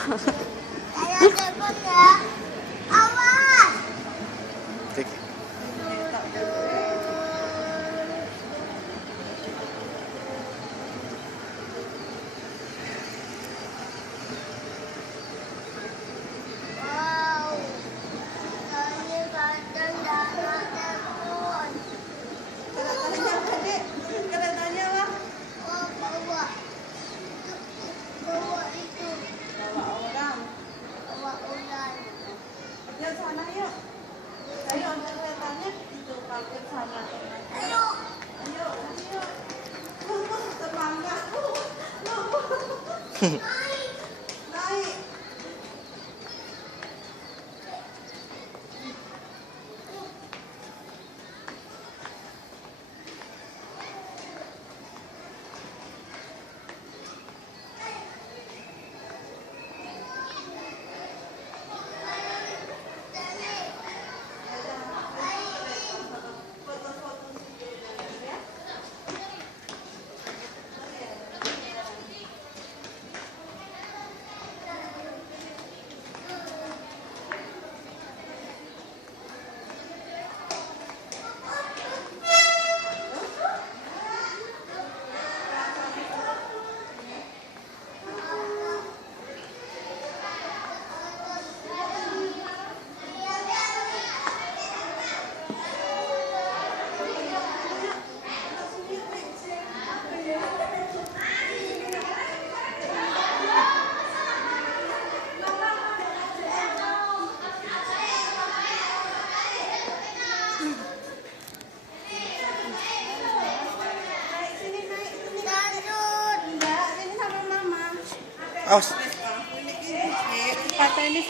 Saya telepon ya. Awas. Cek. Wow. Saya kadang dana telepon. Keretanya lah. Oh, bawa. Bawa itu. Bawa orang. Bawa ular. Lihat sana yuk. Ayo ada keretanya itu parkir sana. Ayo. Ayo, ayo. Semangat. Naik. Lanjut. Enggak, sini sama mama. Awas. Ini partai ini